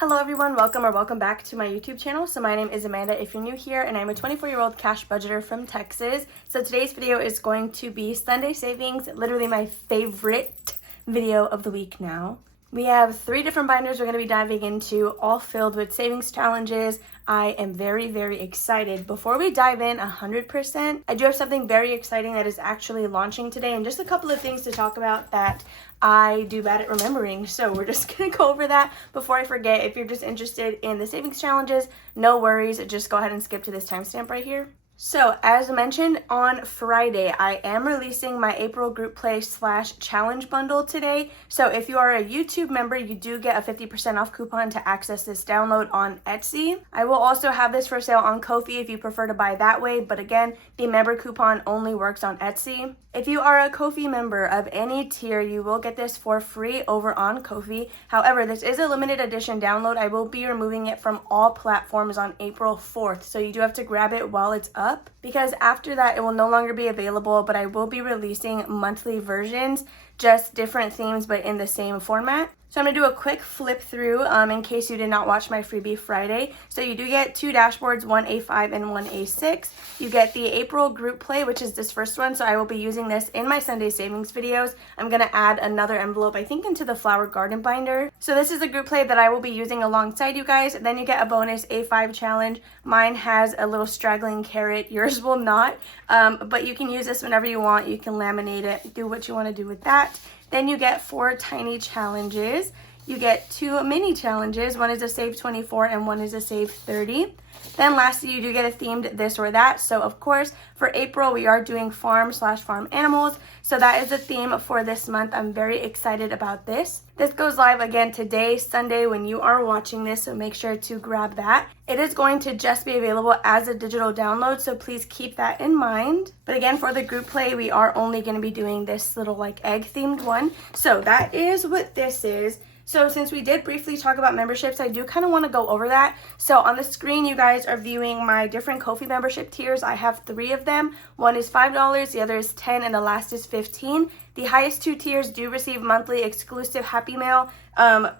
Hello everyone, welcome back to my YouTube channel. So my name is Amanda if you're new here, and I'm a 24-year-old cash budgeter from Texas. So today's video is going to be Sunday savings, literally my favorite video of the week now. We have 3 different binders we're going to be diving into, all filled with savings challenges. I am very excited. Before we dive in 100%, I do have something very exciting that is actually launching today, and just a couple of things to talk about that I do bad at remembering. So we're just going to go over that before I forget. If you're just interested in the savings challenges, no worries. Just go ahead and skip to this timestamp right here. So as mentioned on Friday, I am releasing my April group play / challenge bundle today. So if you are a YouTube member, you do get a 50% off coupon to access this download on Etsy. I will also have this for sale on Ko-fi if you prefer to buy that way. But again, the member coupon only works on Etsy. If you are a Ko-fi member of any tier, you will get this for free over on Ko-fi. However, this is a limited edition download. I will be removing it from all platforms on April 4th. So you do have to grab it while it's up, because after that it will no longer be available, but I will be releasing monthly versions, just different themes but in the same format. So I'm going to do a quick flip through in case you did not watch my freebie Friday. So you do get 2 dashboards, one A5 and one A6. You get the April group play, which is this first one. So I will be using this in my Sunday savings videos. I'm going to add another envelope, I think, into the flower garden binder. So this is the group play that I will be using alongside you guys. Then you get a bonus A5 challenge. Mine has a little straggling carrot. Yours will not. But you can use this whenever you want. You can laminate it, do what you want to do with that. Then you get 4 tiny challenges. You get 2 mini challenges. One is a save 24 and one is a save 30. Then lastly, you do get a themed this or that. So of course, for April, we are doing farm / farm animals. So that is the theme for this month. I'm very excited about this. This goes live again today, Sunday, when you are watching this. So make sure to grab that. It is going to just be available as a digital download. So please keep that in mind. But again, for the group play, we are only going to be doing this little like egg themed one. So that is what this is. So since we did briefly talk about memberships, I do kind of want to go over that. So on the screen, you guys are viewing my different Ko-fi membership tiers. I have 3 of them. One is $5, the other is $10, and the last is $15. The highest 2 tiers do receive monthly exclusive Happy Mail,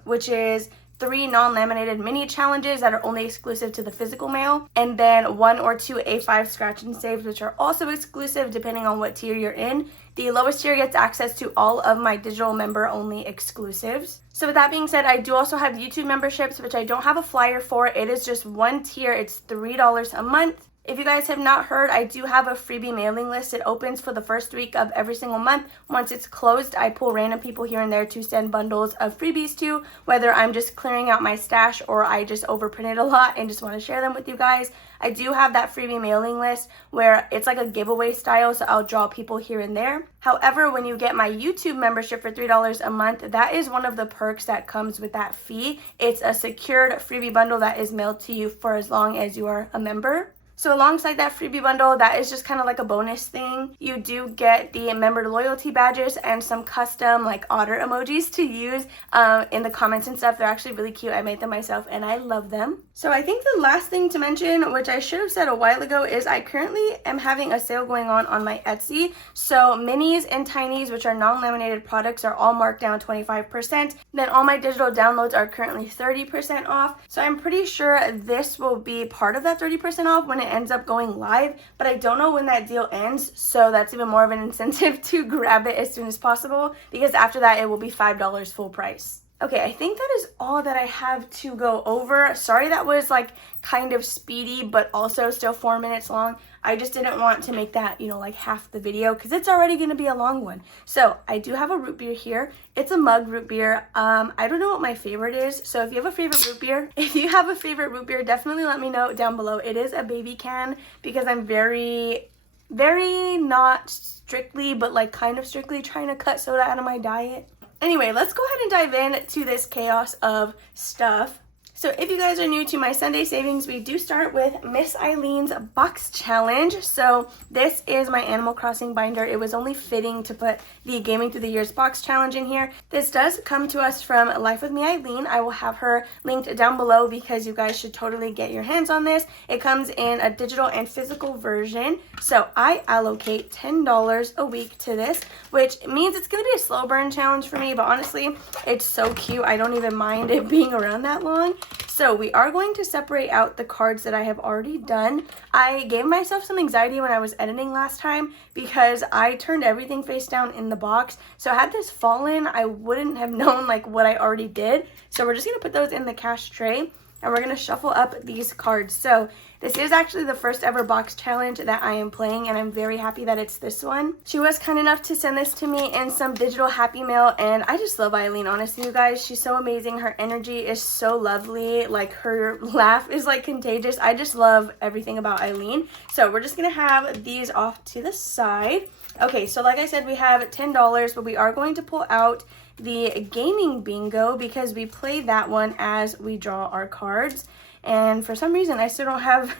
which is 3 non-laminated mini challenges that are only exclusive to the physical mail, and then 1 or 2 A5 scratch and saves, which are also exclusive depending on what tier you're in. The lowest tier gets access to all of my digital member only exclusives. So with that being said, I do also have YouTube memberships, which I don't have a flyer for. It is just 1 tier. It's $3 a month. If you guys have not heard, I do have a freebie mailing list. It opens for the first week of every single month. Once it's closed, I pull random people here and there to send bundles of freebies to, whether I'm just clearing out my stash or I just overprinted a lot and just want to share them with you guys. I do have that freebie mailing list where it's like a giveaway style, so I'll draw people here and there. However, when you get my YouTube membership for $3 a month, that is one of the perks that comes with that fee. It's a secured freebie bundle that is mailed to you for as long as you are a member. So alongside that freebie bundle, that is just kind of like a bonus thing. You do get the member loyalty badges and some custom like otter emojis to use in the comments and stuff. They're actually really cute. I made them myself and I love them. So I think the last thing to mention, which I should have said a while ago, is I currently am having a sale going on my Etsy. So minis and tinies, which are non-laminated products, are all marked down 25%. Then all my digital downloads are currently 30% off. So I'm pretty sure this will be part of that 30% off when it ends up going live, but I don't know when that deal ends, so that's even more of an incentive to grab it as soon as possible, because after that it will be $5 full price. Okay, I think that is all that I have to go over. Sorry that was like kind of speedy, but also still 4 minutes long. I just didn't want to make that, like half the video, because it's already going to be a long one. So I do have a root beer here. It's a mug root beer. I don't know what my favorite is. So if you have a favorite root beer, definitely let me know down below. It is a baby can, because I'm very not strictly, but like kind of strictly trying to cut soda out of my diet. Anyway, let's go ahead and dive into this chaos of stuff. So if you guys are new to my Sunday savings, we do start with Miss Eileen's box challenge. So this is my Animal Crossing binder. It was only fitting to put the Gaming Through the Years box challenge in here. This does come to us from Life with Me Eileen. I will have her linked down below because you guys should totally get your hands on this. It comes in a digital and physical version. So I allocate $10 a week to this, which means it's going to be a slow burn challenge for me. But honestly, it's so cute. I don't even mind it being around that long. So we are going to separate out the cards that I have already done. I gave myself some anxiety when I was editing last time because I turned everything face down in the box. So had this fallen, I wouldn't have known like what I already did. So we're just going to put those in the cash tray. And we're going to shuffle up these cards. So this is actually the first ever box challenge that I am playing, and I'm very happy that it's this one. She was kind enough to send this to me in some digital happy mail, and I just love Eileen, honestly, you guys. She's so amazing. Her energy is so lovely. Like, her laugh is like contagious. I just love everything about Eileen. So we're just going to have these off to the side. Okay, so like I said, we have $10, but we are going to pull out the gaming bingo because we play that one as we draw our cards. And for some reason, I still don't have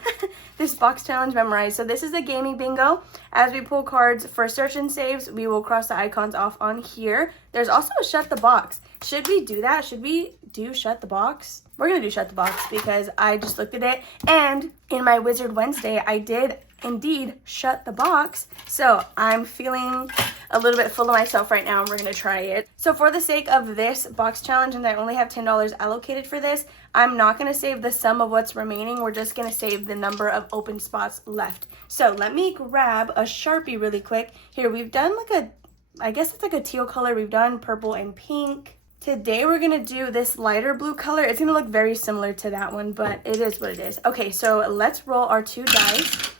this box challenge memorized. So this is the gaming bingo. As we pull cards for search and saves, we will cross the icons off on here. There's also a shut the box. Should we do that? Should we do shut the box? We're going to do shut the box because I just looked at it. And in my Wizard Wednesday, I did indeed shut the box. So I'm feeling a little bit full of myself right now, and we're going to try it. So for the sake of this box challenge, and I only have $10 allocated for this, I'm not going to save the sum of what's remaining. We're just going to save the number of open spots left. So let me grab a Sharpie really quick. Here, we've done like I guess it's like a teal color. We've done purple and pink. Today we're going to do this lighter blue color. It's going to look very similar to that one, but it is what it is. Okay, so let's roll our 2 dice.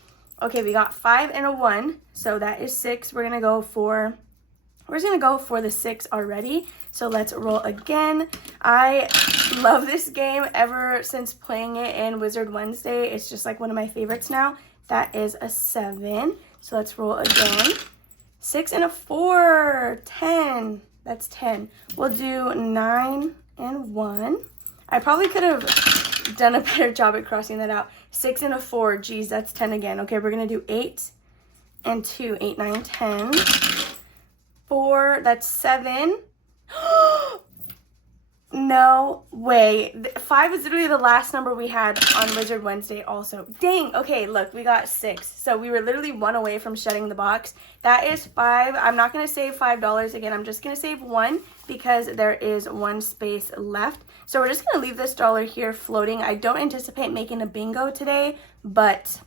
Okay, we got 5 and a 1, so that is 6. We're gonna go for the 6 already. So let's roll again. I love this game ever since playing it in Wizard Wednesday. It's just like one of my favorites now. That is a 7. So let's roll again. 6 and a 4, 10. That's 10. We'll do 9 and 1. I probably could have done a better job at crossing that out. 6 and a 4, geez, that's 10 again. Okay, we're gonna do 8 and 2, 8, 9, 10. 4, that's 7. No way. 5 is literally the last number we had on Wizard Wednesday also. Dang, okay, look, we got 6. So we were literally 1 away from shutting the box. That is 5. I'm not gonna save $5 again. I'm just gonna save 1 because there is 1 space left. So we're just gonna leave this dollar here floating. I don't anticipate making a bingo today, but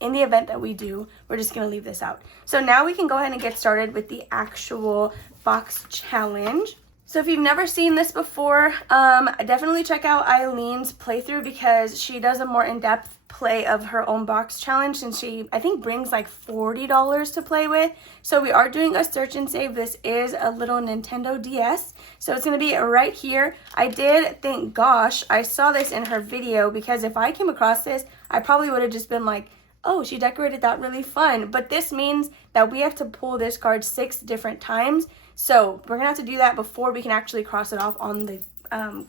in the event that we do, we're just gonna leave this out. So now we can go ahead and get started with the actual box challenge. So if you've never seen this before, definitely check out Eileen's playthrough because she does a more in-depth play of her own box challenge, and she, I think, brings like $40 to play with. So we are doing a search and save. This is a little Nintendo DS. So it's going to be right here. I did, thank gosh, I saw this in her video because if I came across this, I probably would have just been like, oh, she decorated that really fun. But this means that we have to pull this card 6 different times. So we're gonna have to do that before we can actually cross it off on the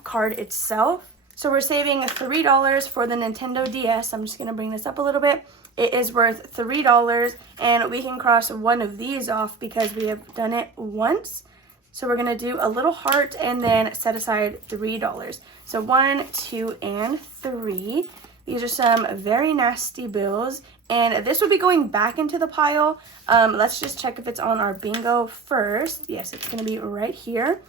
card itself. So we're saving $3 for the Nintendo DS. I'm just gonna bring this up a little bit. It is worth $3, and we can cross one of these off because we have done it once. So we're gonna do a little heart and then set aside $3. So 1, 2, and 3. These are some very nasty bills, and this will be going back into the pile. Let's just check if it's on our bingo first. Yes, it's gonna be right here.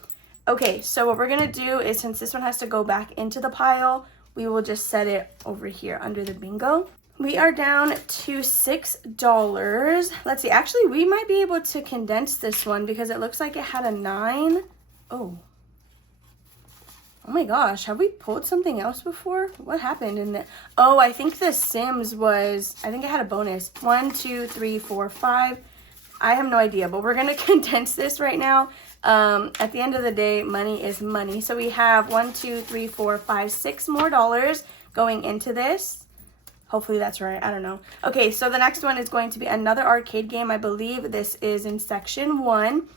Okay, so what we're gonna do is, since this one has to go back into the pile, we will just set it over here under the bingo. We are down to $6. Let's see, actually we might be able to condense this one because it looks like it had a 9. Oh my gosh, have we pulled something else before? What happened in the... Oh, I think the Sims was... I think it had a bonus. 1, 2, 3, 4, 5. I have no idea, but we're going to condense this right now. At the end of the day, money is money. So we have 1, 2, 3, 4, 5, 6 more dollars going into this. Hopefully that's right. I don't know. Okay, so the next one is going to be another arcade game. I believe this is in section 1.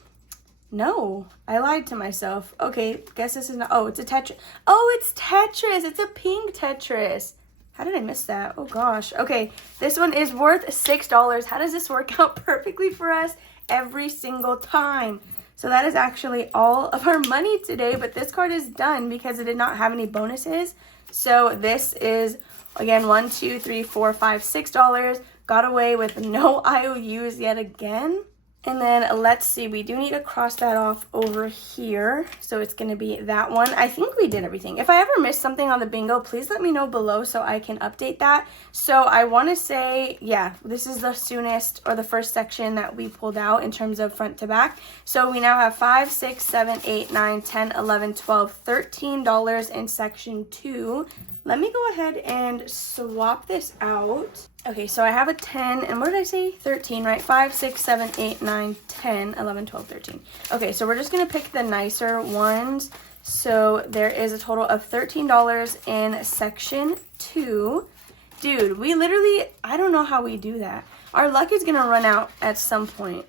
No, I lied to myself. Okay, guess this is not... Oh, it's a Tetris. Oh, it's Tetris. It's a pink Tetris. How did I miss that? Oh, gosh. Okay, this one is worth $6. How does this work out perfectly for us every single time? So that is actually all of our money today, but this card is done because it did not have any bonuses. So this is, again, 1, 2, 3, 4, 5, $6. Got away with no IOUs yet again. And then let's see, we do need to cross that off over here. So it's going to be that one. I think we did everything. If I ever missed something on the bingo, please let me know below so I can update that. So I want to say, yeah, this is the soonest or the first section that we pulled out in terms of front to back. So we now have $5, $6, $7, $8, $9, $10, $11, $12, $13 in section 2. Let me go ahead and swap this out. Okay, so I have a 10, and what did I say? 13, right? 5, 6, 7, 8, 9, 10, 11, 12, 13. Okay, so we're just going to pick the nicer ones. So there is a total of $13 in section 2. Dude, we literally, I don't know how we do that. Our luck is going to run out at some point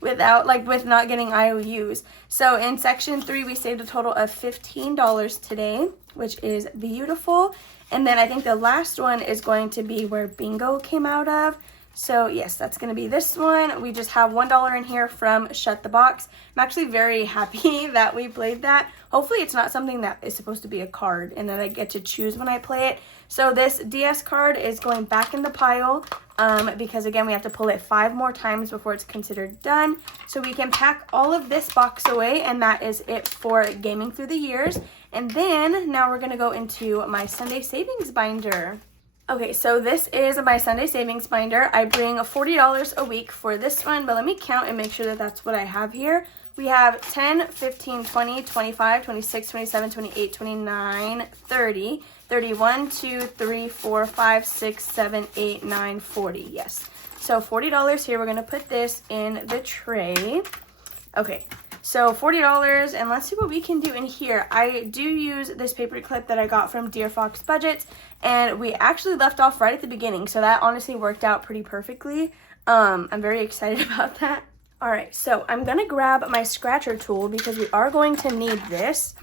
without, like, with not getting IOUs. So in section 3, we saved a total of $15 today, which is beautiful. And then I think the last one is going to be where bingo came out of. So yes, that's going to be this one. We just have $1 in here from Shut the Box. I'm actually very happy that we played that. Hopefully it's not something that is supposed to be a card and that I get to choose when I play it. So this DS card is going back in the pile because again, we have to pull it 5 more times before it's considered done. So we can pack all of this box away, and that is it for gaming through the years. And then now we're going to go into my Sunday savings binder. Okay, so this is my Sunday savings binder. I bring $40 a week for this one, but let me count and make sure that that's what I have here. We have 10, 15, 20, 25, 26, 27, 28, 29, 30, 31, 2, 3, 4, 5, 6, 7, 8, 9, 40. Yes. So $40 here. We're going to put this in the tray. Okay. So $40, and let's see what we can do in here. I do use this paper clip that I got from Dear Fox Budgets, and we actually left off right at the beginning, so that honestly worked out pretty perfectly. I'm very excited about that. All right, so I'm gonna grab my scratcher tool because we are going to need this.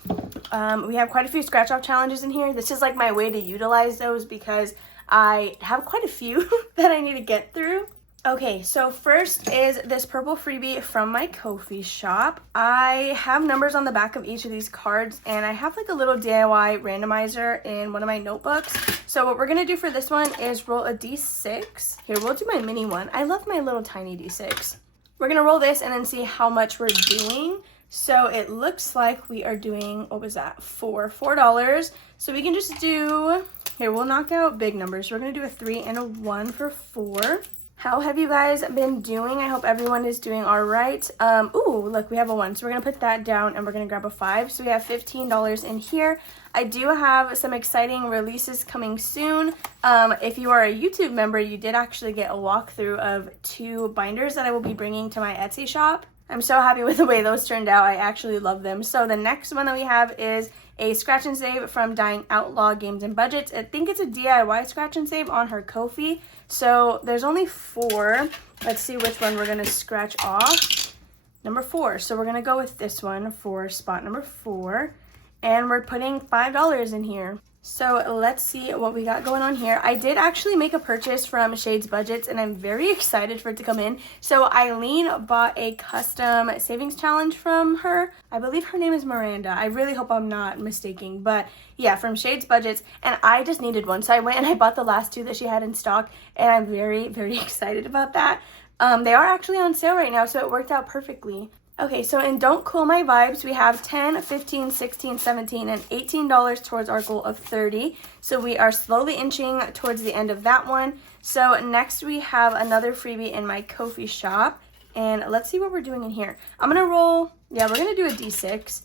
We have quite a few scratch off challenges in here. This is like my way to utilize those because I have quite a few that I need to get through. Okay, so first is this purple freebie from my Ko-fi shop. I have numbers on the back of each of these cards, and I have like a little DIY randomizer in one of my notebooks. So what we're gonna do for this one is roll a D6. Here, we'll do my mini one. I love my little tiny D6. We're gonna roll this and then see how much we're doing. So it looks like we are doing, what was that? $4. So we can just do, here, we'll knock out big numbers. We're gonna do a 3 and a 1 for 4. How have you guys been doing? I hope everyone is doing all right. Ooh, look, we have a 1. So we're going to put that down and we're going to grab a 5. So we have $15 in here. I do have some exciting releases coming soon. If you are a YouTube member, you did actually get a walkthrough of 2 binders that I will be bringing to my Etsy shop. I'm so happy with the way those turned out. I actually love them. So the next one that we have is a scratch and save from Dying Outlaw Games and Budgets. I think it's a DIY scratch and save on her Ko-fi. So there's only 4. Let's see which one we're going to scratch off. Number 4. So we're going to go with this one for spot number 4. And we're putting $5 in here. So let's see what we got going on here. I did actually make a purchase from Shade's Budgets, and I'm very excited for it to come in. So Eileen bought a custom savings challenge from her. I believe her name is Miranda. I really hope I'm not mistaking, but yeah, from Shade's Budgets, and I just needed one. So I went and I bought the last 2 that she had in stock, and I'm very, very excited about that. They are actually on sale right now, so it worked out perfectly. Okay, so in Don't Cool My Vibes, we have 10, 15, 16, 17, and $18 towards our goal of 30. So we are slowly inching towards the end of that one. So next we have another freebie in my Ko-fi shop. And let's see what we're doing in here. I'm going to roll, yeah, we're going to do a D6.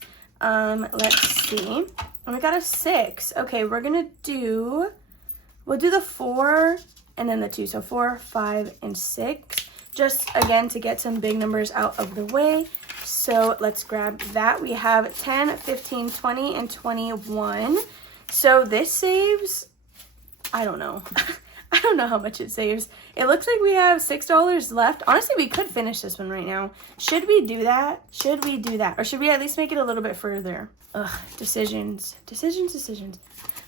Let's see. And we got a 6. Okay, we're going to do, we'll do the 4 and then the 2. So 4, 5, and 6. Just again to get some big numbers out of the way. So let's grab that. We have 10, 15, 20, and 21. So this saves, I don't know. I don't know how much it saves. It looks like we have $6 left. Honestly, we could finish this one right now. Should we do that? Should we do that? Or should we at least make it a little bit further? Ugh, decisions.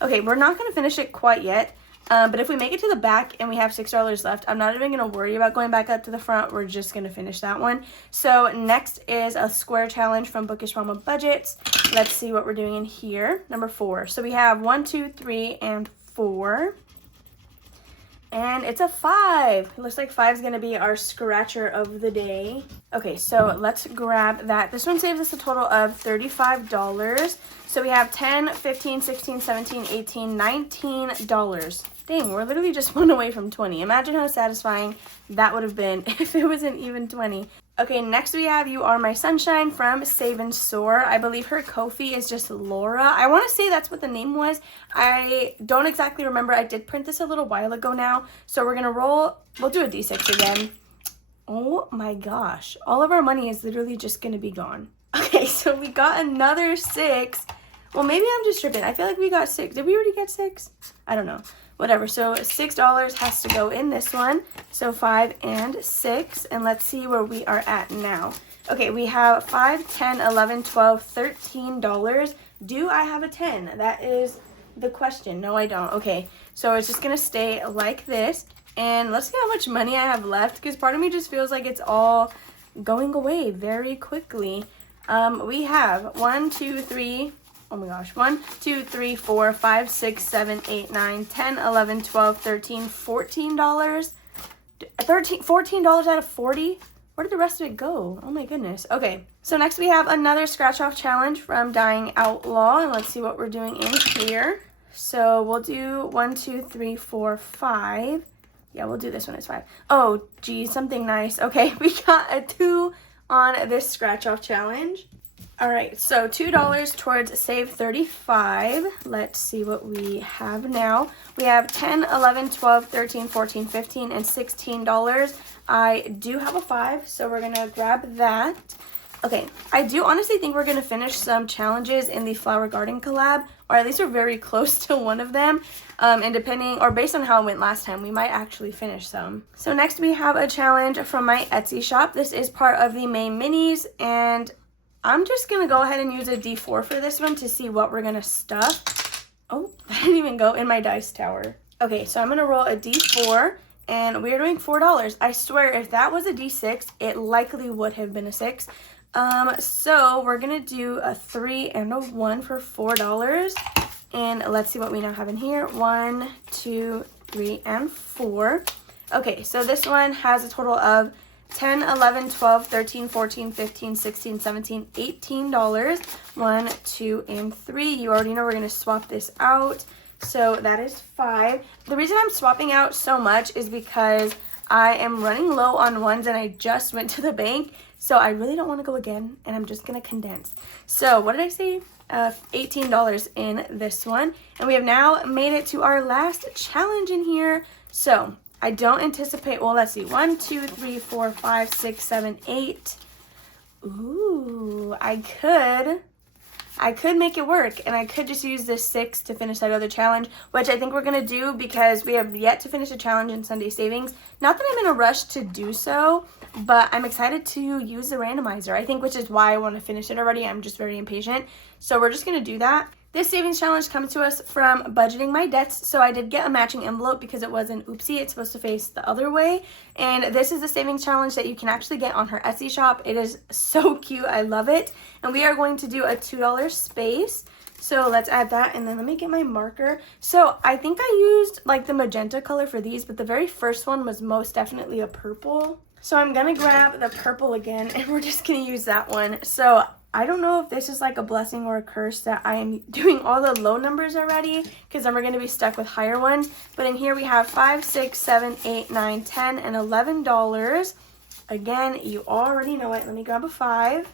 Okay, we're not going to finish it quite yet. But if we make it to the back and we have $6 left, I'm not even going to worry about going back up to the front. We're just going to finish that one. So next is a square challenge from Bookish Mama Budgets. Let's see what we're doing in here. Number 4. So we have 1, 2, 3, and 4. And it's a 5. It looks like 5 is going to be our scratcher of the day. Okay, so let's grab that. This one saves us a total of $35. So we have 10, 15, 16, 17, 18, $19. Dang, we're literally just one away from 20. Imagine how satisfying that would have been if it wasn't even 20. Okay, next we have You Are My Sunshine from Save and Soar. I believe her Ko-fi is just Laura. I want to say that's what the name was. I don't exactly remember. I did print this a little while ago now. So we're going to roll. We'll do a D6 again. Oh my gosh. All of our money is literally just going to be gone. Okay, so we got another 6. Well, maybe I'm just tripping. I feel like we got 6. Did we already get 6? I don't know. Whatever, so $6 has to go in this one. So 5 and 6, and let's see where we are at now. Okay, we have 5, 10, 11, 12, $13. Do I have a 10? That is the question. No, I don't. Okay, so it's just gonna stay like this, and let's see how much money I have left, because part of me just feels like it's all going away very quickly. We have 1, 2, 3. Oh my gosh, 1, 2, 3, 4, 5, 6, 7, 8, 9, 10, 11, 12, 13, $14. $14 out of 40? Where did the rest of it go? Oh my goodness. Okay, so next we have another scratch off challenge from Dying Outlaw, and let's see what we're doing in here. So we'll do 1, 2, 3, 4, 5. Yeah, we'll do this one as 5. Oh, geez, something nice. Okay, we got a 2 on this scratch off challenge. All right, so $2 towards save 35. Let's see what we have now. We have 10, 11, 12, 13, 14, 15, and $16. I do have a 5, so we're going to grab that. Okay, I do honestly think we're going to finish some challenges in the Flower Garden collab, or at least we're very close to one of them. And depending, or based on how it went last time, we might actually finish some. So next we have a challenge from my Etsy shop. This is part of the May Minis, and I'm just going to go ahead and use a D4 for this one to see what we're going to stuff. Oh, that didn't even go in my dice tower. Okay, so I'm going to roll a D4, and we're doing $4. I swear, if that was a D6, it likely would have been a 6. So we're going to do a 3 and a 1 for $4. And let's see what we now have in here. 1, 2, 3, and 4. Okay, so this one has a total of 10, 11, 12, 13, 14, 15, 16, 17, $18. 1, 2, and 3. You already know we're going to swap this out. So that is 5. The reason I'm swapping out so much is because I am running low on ones and I just went to the bank. So I really don't want to go again, and I'm just going to condense. So what did I say? $18 in this one. And we have now made it to our last challenge in here. So I don't anticipate, well, let's see, 1, 2, 3, 4, 5, 6, 7, 8. Ooh, I could make it work, and I could just use this 6 to finish that other challenge, which I think we're going to do because we have yet to finish a challenge in Sunday Savings. Not that I'm in a rush to do so, but I'm excited to use the randomizer, I think, which is why I want to finish it already. I'm just very impatient. So we're just going to do that. This savings challenge comes to us from Budgeting My Debts. So I did get a matching envelope because it was an oopsie. It's supposed to face the other way. And this is the savings challenge that you can actually get on her Etsy shop. It is so cute. I love it. And we are going to do a $2 space. So let's add that, and then let me get my marker. So I think I used like the magenta color for these, but the very first one was most definitely a purple. So I'm going to grab the purple again, and we're just going to use that one. So I don't know if this is like a blessing or a curse that I am doing all the low numbers already, because then we're going to be stuck with higher ones. But in here we have 5, 6, 7, 8, 9, 10, and $11. Again, you already know it. Let me grab a 5.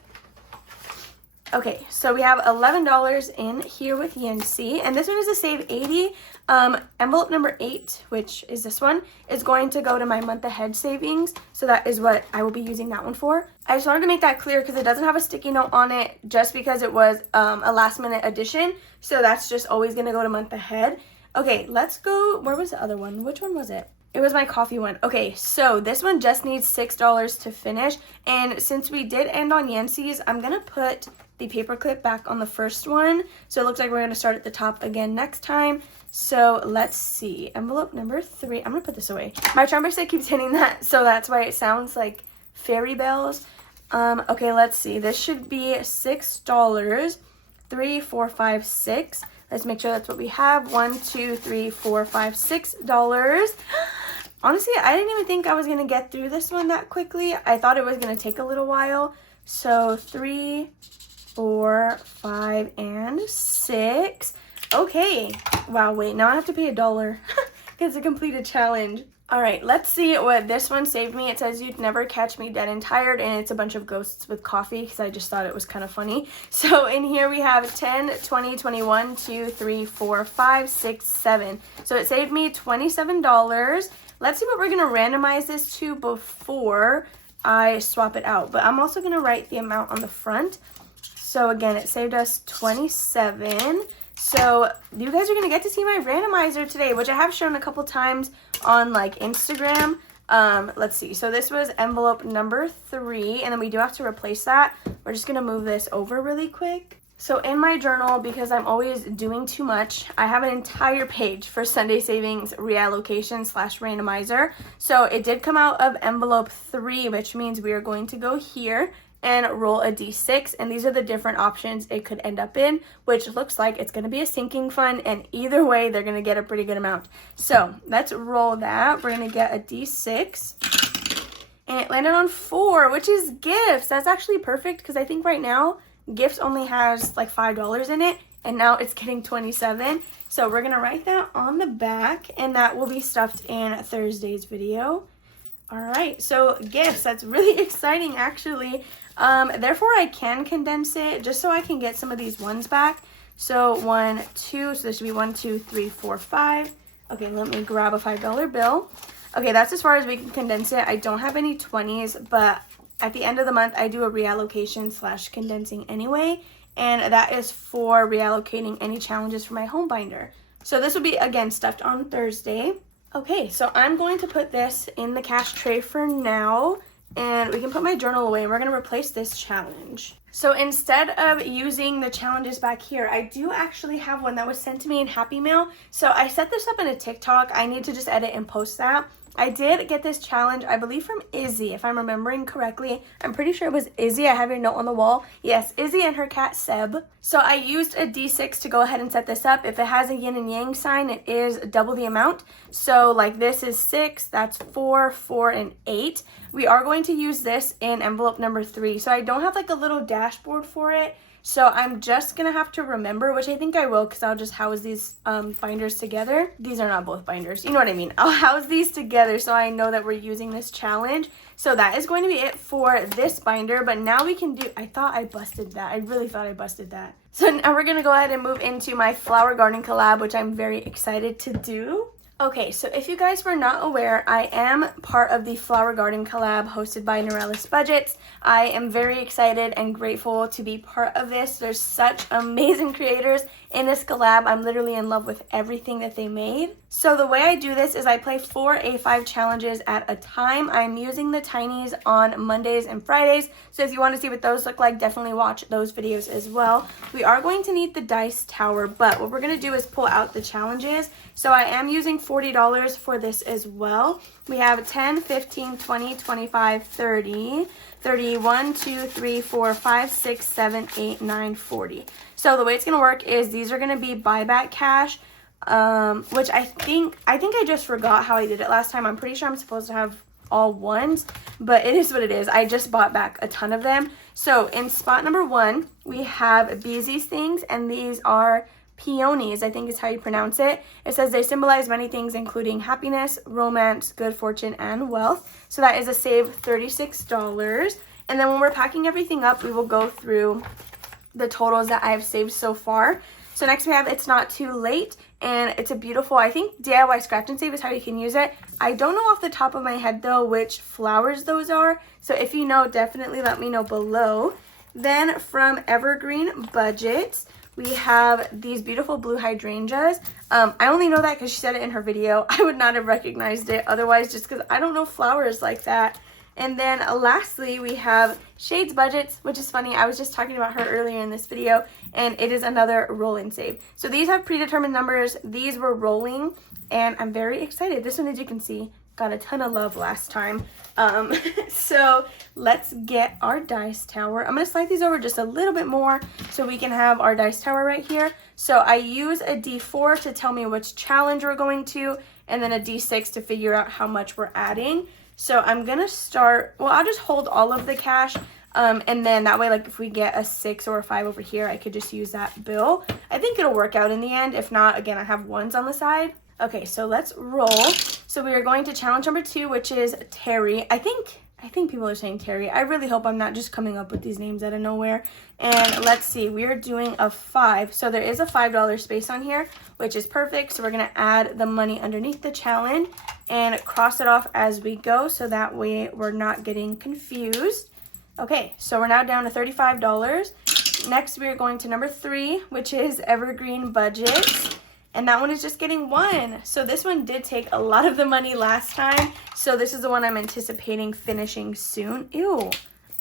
Okay, so we have $11 in here with Yancy, and this one is a save 80. Envelope number 8, which is this one, is going to go to my month ahead savings. So that is what I will be using that one for. I just wanted to make that clear because it doesn't have a sticky note on it just because it was a last minute addition. So that's just always going to go to month ahead. Okay, let's go. Where was the other one? Which one was it? It was my coffee one. Okay, so this one just needs $6 to finish. And since we did end on Yancy's, I'm going to put the paperclip back on the first one. So it looks like we're going to start at the top again next time. So let's see. Envelope number 3. I'm going to put this away. My charm bracelet keeps hitting that, so that's why it sounds like fairy bells. Okay, let's see. This should be $6. 3, 4, 5, 6. Let's make sure that's what we have. 1, 2, 3, 4, 5, $6. Honestly, I didn't even think I was going to get through this one that quickly. I thought it was going to take a little while. So 3, 4, 5, and 6. Okay. Wow, wait. Now I have to pay $1 because I completed challenge. All right, let's see what this one saved me. It says you'd never catch me dead and tired, and it's a bunch of ghosts with coffee because I just thought it was kind of funny. So in here we have 10, 20, 21, 2, 3, 4, 5, 6, 7. So it saved me $27. Let's see what we're going to randomize this to before I swap it out. But I'm also going to write the amount on the front. So again, it saved us 27. So you guys are going to get to see my randomizer today, which I have shown a couple times on like Instagram. Let's see. So this was envelope number 3, and then we do have to replace that. We're just going to move this over really quick. So in my journal, because I'm always doing too much, I have an entire page for Sunday Savings reallocation / randomizer. So it did come out of envelope 3, which means we are going to go here and roll a d6, and these are the different options it could end up in, which looks like it's going to be a sinking fund, and either way they're going to get a pretty good amount. So let's roll that. We're going to get a d6, and it landed on 4, which is gifts. That's actually perfect because I think right now gifts only has like $5 in it, and now it's getting 27. So we're going to write that on the back, and that will be stuffed in Thursday's video. All right, so gifts, that's really exciting actually. Therefore I can condense it just so I can get some of these ones back. So 1, 2, so this should be 1, 2, 3, 4, 5. Okay, let me grab a $5 bill. Okay, that's as far as we can condense it. I don't have any 20s, but at the end of the month I do a reallocation / condensing anyway, and that is for reallocating any challenges for my home binder. So this will be again stuffed on Thursday. Okay, so I'm going to put this in the cash tray for now, and we can put my journal away, and we're going to replace this challenge. So instead of using the challenges back here, I do actually have one that was sent to me in Happy Mail. So I set this up in a TikTok. I need to just edit and post that. I did get this challenge, I believe from Izzy, if I'm remembering correctly. I'm pretty sure it was Izzy. I have your note on the wall. Yes, Izzy and her cat Seb. So I used a D6 to go ahead and set this up. If it has a yin and yang sign, it is double the amount. So like this is 6, that's 4, 4, and 8. We are going to use this in envelope number 3. So I don't have like a little dashboard for it. So I'm just going to have to remember, which I think I will because I'll just house these binders together. These are not both binders. You know what I mean. I'll house these together so I know that we're using this challenge. So that is going to be it for this binder. But now we can do, I thought I busted that. I really thought I busted that. So now we're going to go ahead and move into my flower garden collab, which I'm very excited to do. Okay, so if you guys were not aware, I am part of the Flower Garden Collab hosted by Norelis Budgets. I am very excited and grateful to be part of this. There's such amazing creators in this collab. I'm literally in love with everything that they made. So the way I do this is I play 4 A5 challenges at a time. I'm using the tinies on Mondays and Fridays. So if you want to see what those look like, definitely watch those videos as well. We are going to need the dice tower, but what we're going to do is pull out the challenges. So I am using $40 for this as well. We have 10, 15, 20, 25, 30, 31, 2, 3, 4, 5, 6, 7, 8, 9, 40. So the way it's going to work is these are going to be buyback cash, which I think I just forgot how I did it last time. I'm pretty sure I'm supposed to have all ones, but it is what it is. I just bought back a ton of them. So in spot number 1, we have these things, and these are peonies, I think is how you pronounce it. It says they symbolize many things, including happiness, romance, good fortune, and wealth. So that is a save $36. And then when we're packing everything up, we will go through the totals that I've saved so far. So next we have It's Not Too Late, and it's a beautiful, I think DIY scratch and save is how you can use it. I don't know off the top of my head though which flowers those are, so if you know, definitely let me know below. Then from Evergreen Budgets, we have these beautiful blue hydrangeas. I only know that because she said it in her video. I would not have recognized it otherwise, just because I don't know flowers like that. And then lastly, we have Shades Budgets, which is funny. I was just talking about her earlier in this video, and it is another roll and save. So these have predetermined numbers. These were rolling, and I'm very excited. This one, as you can see, got a ton of love last time. So let's get our dice tower. I'm going to slide these over just a little bit more so we can have our dice tower right here. So I use a D4 to tell me which challenge we're going to, and then a D6 to figure out how much we're adding. So I'm going to start, well, I'll just hold all of the cash. And then that way, like if we get a 6 or a 5 over here, I could just use that bill. I think it'll work out in the end. If not, again, I have ones on the side. Okay, so let's roll. So we are going to challenge number 2, which is Terry. I think people are saying Terry. I really hope I'm not just coming up with these names out of nowhere. And let's see, we are doing a 5. So there is a $5 space on here, which is perfect. So we're going to add the money underneath the challenge and cross it off as we go. So that way we're not getting confused. Okay, so we're now down to $35. Next, we are going to number 3, which is Evergreen Budget. And that one is just getting 1. So this one did take a lot of the money last time. So this is the one I'm anticipating finishing soon. Ew,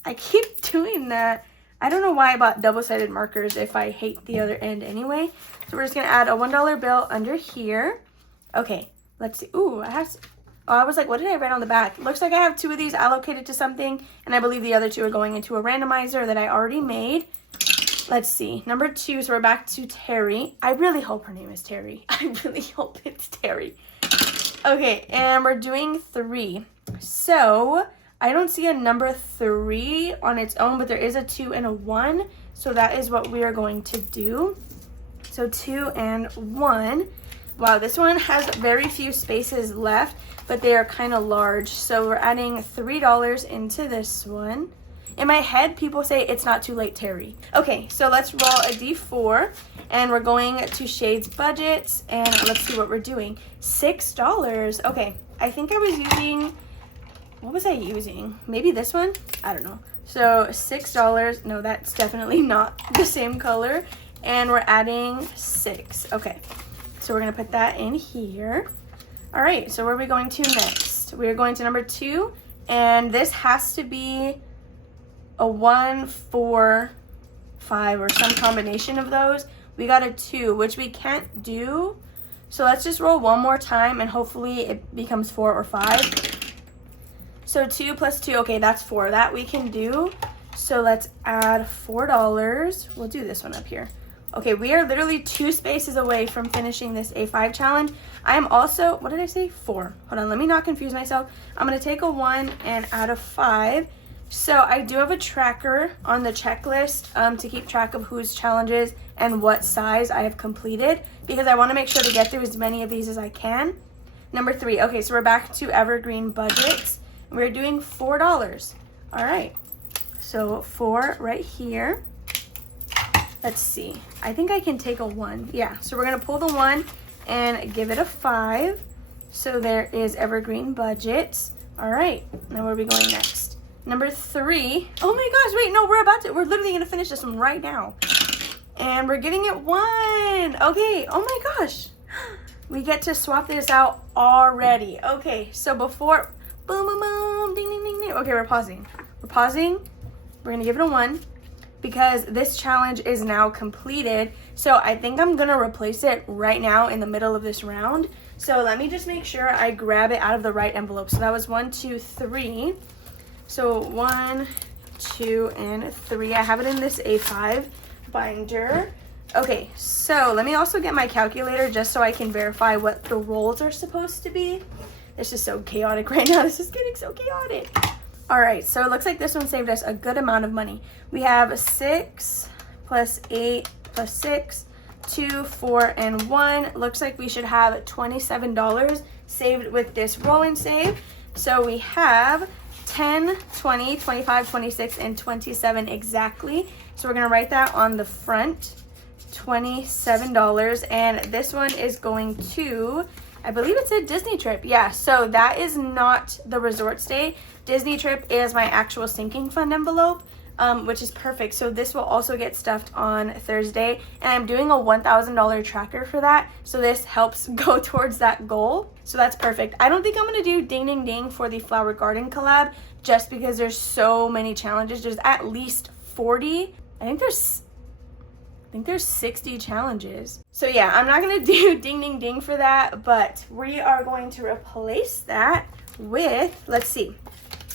I keep doing that. I don't know why I bought double-sided markers if I hate the other end anyway. So we're just going to add a $1 bill under here. Okay, let's see. Ooh, I was like, what did I write on the back? Looks like I have 2 of these allocated to something. And I believe the other 2 are going into a randomizer that I already made. Let's see. Number 2, so we're back to Terry. I really hope her name is Terry. I really hope it's Terry. Okay, and we're doing 3. So I don't see a number 3 on its own, but there is a 2 and a 1. So that is what we are going to do. So 2 and 1. Wow, this one has very few spaces left, but they are kind of large. So we're adding $3 into this one. In my head, people say it's not too late, Terry. Okay, so let's roll a D4, and we're going to Shades Budgets, and let's see what we're doing. $6. Okay, I think I was using, what was I using? Maybe this one? I don't know. So $6. No, that's definitely not the same color. And we're adding 6. Okay, so we're gonna put that in here. All right, so where are we going to next? We're going to number 2, and this has to be a 1, 4, 5, or some combination of those. We got a 2, which we can't do. So let's just roll one more time and hopefully it becomes 4 or 5. So 2 plus 2, okay, that's 4. That we can do. So let's add $4. We'll do this one up here. Okay, we are literally 2 spaces away from finishing this A5 challenge. I am also, what did I say? 4. Hold on, let me not confuse myself. I'm gonna take a 1 and add a 5. So I do have a tracker on the checklist to keep track of whose challenges and what size I have completed, because I want to make sure to get through as many of these as I can. Number 3. Okay, so we're back to Evergreen Budgets. We're doing $4. All right, so 4 right here. Let's see. I think I can take a 1. Yeah, so we're going to pull the 1 and give it a 5. So there is Evergreen Budgets. All right, now where are we going next? Number 3. Oh my gosh, wait, no, we're literally gonna finish this one right now. And we're getting it 1. Okay, oh my gosh. We get to swap this out already. Okay, so before, boom, boom, boom, ding, ding, ding, ding. Okay, we're pausing. We're gonna give it a 1 because this challenge is now completed. So I think I'm gonna replace it right now in the middle of this round. So let me just make sure I grab it out of the right envelope. So that was 1, 2, 3. So 1, 2, and 3. I have it in this A5 binder. Okay, so let me also get my calculator just so I can verify what the rolls are supposed to be. It's just so chaotic right now. This is getting so chaotic. All right, so it looks like this one saved us a good amount of money. We have 6 plus 8 plus 6, 2, 4, and 1. Looks like we should have $27 saved with this roll and save. So we have 10, 20, 25, 26, and 27 exactly. So we're gonna write that on the front, $27. And this one is going to, I believe it's a Disney trip. Yeah, so that is not the resort stay. Disney trip is my actual sinking fund envelope, which is perfect. So this will also get stuffed on Thursday. And I'm doing a $1,000 tracker for that. So this helps go towards that goal. So that's perfect. I don't think I'm going to do ding ding ding for the flower garden collab just because there's so many challenges. There's at least 40. I think there's 60 challenges. So yeah, I'm not going to do ding ding ding for that, but we are going to replace that with, let's see,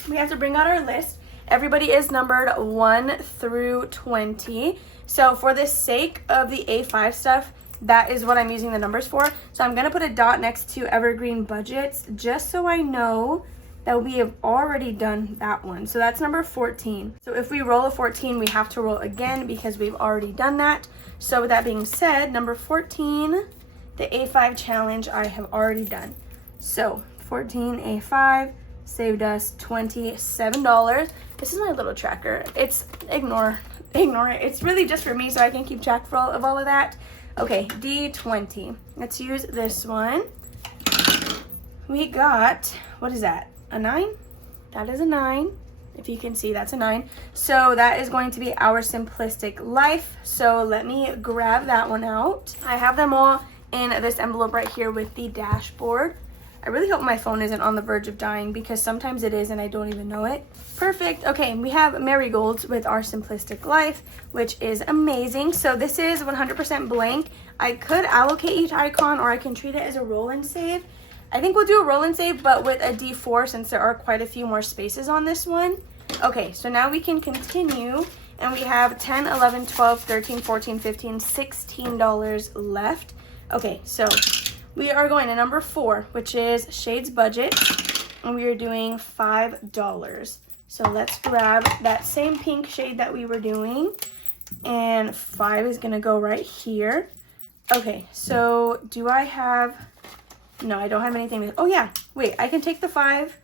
we have to bring out our list. Everybody is numbered 1 through 20. So for the sake of the A5 stuff, that is what I'm using the numbers for. So I'm going to put a dot next to Evergreen Budgets just so I know that we have already done that one. So that's number 14. So if we roll a 14, we have to roll again because we've already done that. So with that being said, number 14, the A5 challenge I have already done. So 14 A5 saved us $27. This is my little tracker. It's ignore it. It's really just for me so I can keep track of all of that. Okay, D20. Let's use this one. We got, what is that? A 9? That is a 9. If you can see, that's a 9. So that is going to be our simplistic life. So let me grab that one out. I have them all in this envelope right here with the dashboard. I really hope my phone isn't on the verge of dying because sometimes it is and I don't even know it. Perfect. Okay, we have marigolds with our simplistic life, which is amazing. So this is 100% blank. I could allocate each icon or I can treat it as a roll and save. I think we'll do a roll and save, but with a D4 since there are quite a few more spaces on this one. Okay, so now we can continue and we have 10, 11, 12, 13, 14, 15, $16 left. Okay, so we are going to number 4, which is Shades Budget, and we are doing $5. So let's grab that same pink shade that we were doing, and 5 is gonna go right here. Okay, so do I have, no, I don't have anything. Oh yeah, wait, I can take the 5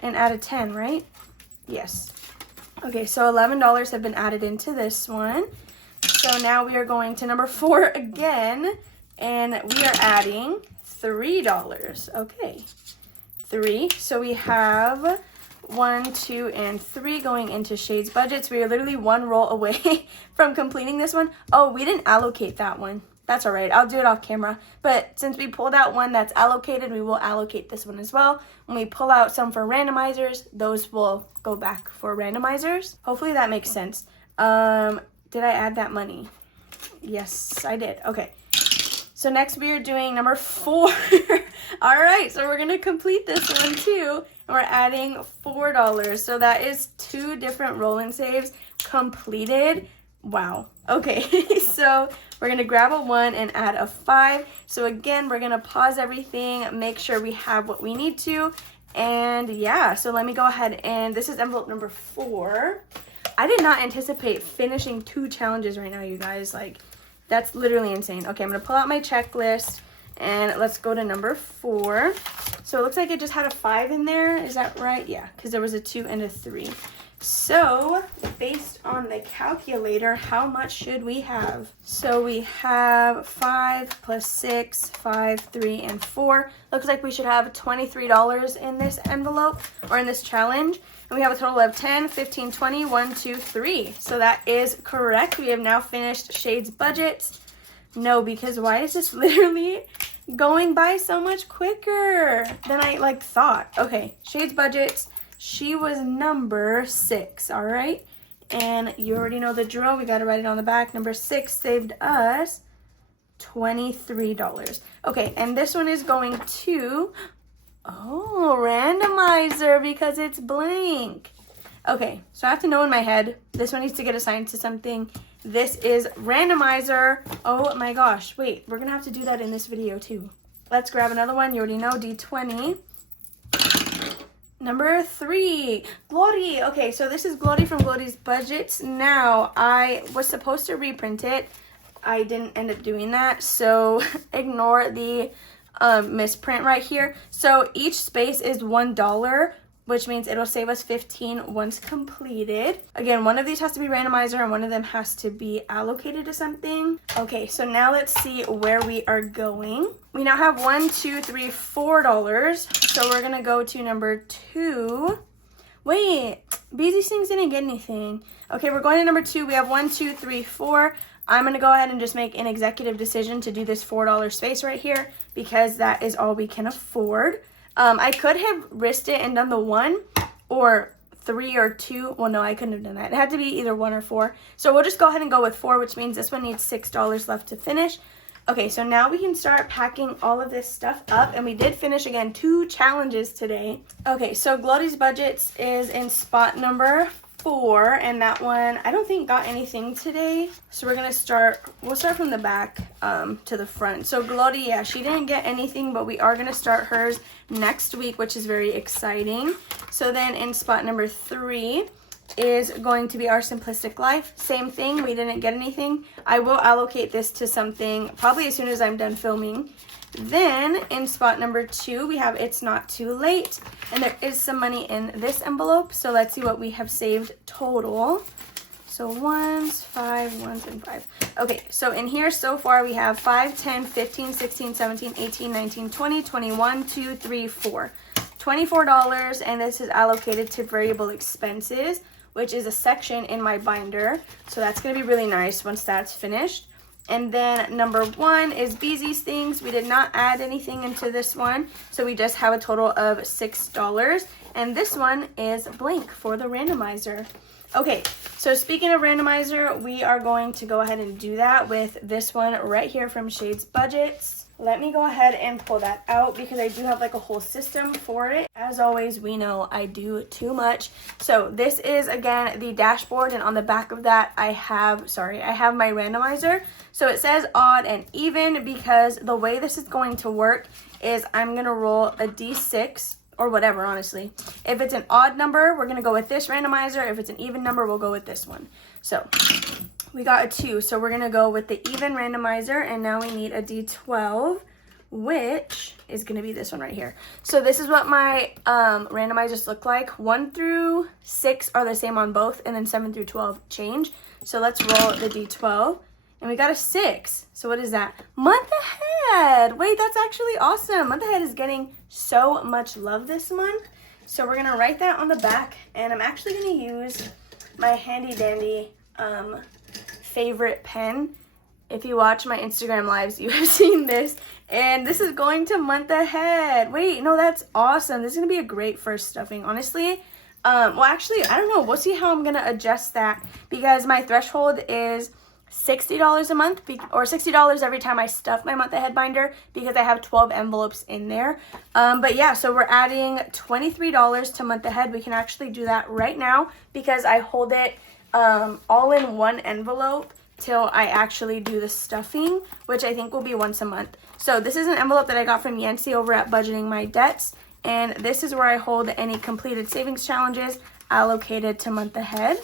and add a 10, right? Yes. Okay, so $11 have been added into this one. So now we are going to number 4 again, and we are adding $3. Okay, 3. So we have 1, 2, and 3 going into Shades Budgets. We are literally one roll away from completing this one. Oh, we didn't allocate that one. That's all right. I'll do it off camera. But since we pulled out one that's allocated, we will allocate this one as well. When we pull out some for randomizers, those will go back for randomizers. Hopefully that makes sense. Did I add that money? Yes, I did. Okay. So next we are doing number 4. All right, so we're gonna complete this one too, and we're adding $4. So that is 2 different roll and saves completed. Wow. Okay, so we're gonna grab a 1 and add a 5. So again, we're gonna pause everything, make sure we have what we need to, and yeah, so let me go ahead and this is envelope number 4. I did not anticipate finishing 2 challenges right now, you guys. Like, that's literally insane. Okay, I'm gonna pull out my checklist and let's go to number 4. So it looks like it just had a 5 in there. Is that right? Yeah, because there was a 2 and a 3. So based on the calculator, how much should we have? So we have 5 plus 6, 5, 3, and 4. Looks like we should have $23 in this envelope or in this challenge. And we have a total of 10, 15, 20, 1, 2, 3. So that is correct. We have now finished Shades Budgets. No, because why is this literally going by so much quicker than I thought? Okay, Shades Budgets. She was number 6, all right? And you already know the drill. We got to write it on the back. Number 6 saved us $23. Okay, and this one is going to, oh, randomizer because it's blank. Okay, so I have to know in my head. This one needs to get assigned to something. This is randomizer. Oh my gosh, wait, we're going to have to do that in this video too. Let's grab another one. You already know, D20. Number 3, Glory. Okay, so this is Glory from Glory's Budgets. Now, I was supposed to reprint it. I didn't end up doing that, so ignore the misprint right here. So each space is $1, which means it'll save us 15 once completed. Again, one of these has to be randomizer and one of them has to be allocated to something. Okay, so now let's see where we are going. We now have $1, $2, $3, $4. So we're gonna go to number 2. Wait, Beezy Sings didn't get anything. Okay, we're going to number 2. We have 1, 2, 3, 4. I'm gonna go ahead and just make an executive decision to do this $4 space right here because that is all we can afford. I could have risked it and done the 1 or 3 or 2. Well, no, I couldn't have done that. It had to be either 1 or 4. So we'll just go ahead and go with 4, which means this one needs $6 left to finish. Okay, so now we can start packing all of this stuff up, and we did finish, again, 2 challenges today. Okay, so Gloria's Budgets is in spot number 4, and that one, I don't think got anything today. So we'll start from the back to the front. So Gloria, yeah, she didn't get anything, but we are gonna start hers next week, which is very exciting. So then in spot number 3, is going to be our Simplistic Life. Same thing, we didn't get anything. I will allocate this to something probably as soon as I'm done filming. Then in spot number 2, we have It's Not Too Late, and there is some money in this envelope. So let's see what we have saved total. So 1s, 5, 1s, and 5. Okay, so in here so far we have 5, 10, 15, 16, 17, 18, 19, 20, 21, 2, 3, 4. $24, and this is allocated to variable expenses, which is a section in my binder. So that's going to be really nice once that's finished. And then number 1 is Beezy's Things. We did not add anything into this one, so we just have a total of $6. And this one is blank for the randomizer. Okay, so speaking of randomizer, we are going to go ahead and do that with this one right here from Shade's Budgets. Let me go ahead and pull that out because I do have like a whole system for it. As always, we know I do too much. So this is, again, the dashboard, and on the back of that I have my randomizer. So it says odd and even because the way this is going to work is I'm going to roll a d6 or whatever, honestly. If it's an odd number, we're going to go with this randomizer. If it's an even number, we'll go with this one. So we got a 2, so we're going to go with the even randomizer, and now we need a d12, which is going to be this one right here. So this is what my randomizers look like. 1 through 6 are the same on both, and then 7 through 12 change. So let's roll the d12, and we got a 6. So what is that? Month Ahead. Wait, that's actually awesome. Month Ahead is getting so much love this month. So we're going to write that on the back, and I'm actually going to use my handy dandy favorite pen. If you watch my Instagram lives, you have seen this, and this is going to Month Ahead. Wait, no, that's awesome. This is gonna be a great first stuffing, honestly. Well, actually, I don't know, we'll see how I'm gonna adjust that, because my threshold is $60 a month, or $60 every time I stuff my Month Ahead binder, because I have 12 envelopes in there. But yeah, so we're adding $23 to Month Ahead. We can actually do that right now because I hold it all in one envelope till I actually do the stuffing, which I think will be once a month. So this is an envelope that I got from Yancy over at Budgeting My Debts, and this is where I hold any completed savings challenges allocated to Month Ahead.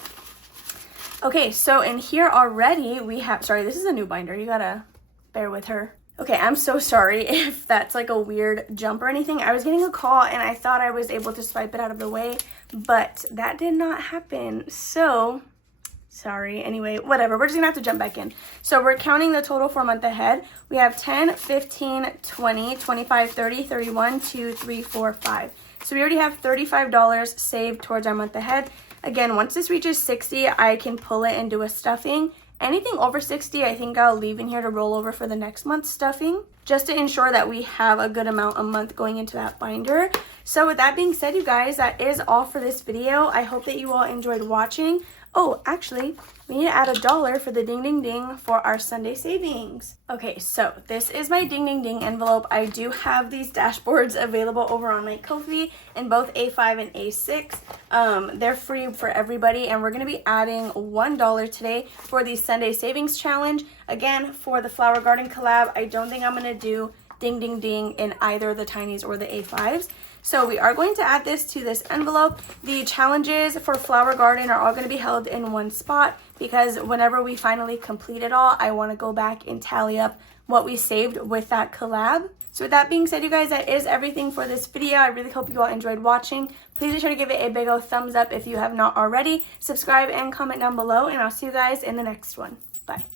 Okay, so in here already we have, sorry, this is a new binder, you gotta bear with her. Okay, I'm so sorry if that's like a weird jump or anything. I was getting a call and I thought I was able to swipe it out of the way, but that did not happen. So sorry. Anyway, whatever. We're just gonna have to jump back in. So we're counting the total for Month Ahead. We have 10, 15, 20, 25, 30, 31, 2, 3, 4, 5. So we already have $35 saved towards our Month Ahead. Again, once this reaches 60, I can pull it and do a stuffing. Anything over 60, I think I'll leave in here to roll over for the next month's stuffing, just to ensure that we have a good amount a month going into that binder. So with that being said, you guys, that is all for this video. I hope that you all enjoyed watching. Oh, actually, we need to add $1 for the ding ding ding for our Sunday savings. Okay, so this is my ding ding ding envelope. I do have these dashboards available over on my Ko-fi in both A5 and A6. They're free for everybody, and we're going to be adding $1 today for the Sunday savings challenge. Again, for the Flower Garden collab, I don't think I'm going to do ding ding ding in either the tinies or the A5s. So we are going to add this to this envelope. The challenges for Flower Garden are all going to be held in one spot, because whenever we finally complete it all, I want to go back and tally up what we saved with that collab. So with that being said, you guys, that is everything for this video. I really hope you all enjoyed watching. Please be sure to give it a big old thumbs up if you have not already. Subscribe and comment down below, and I'll see you guys in the next one. Bye.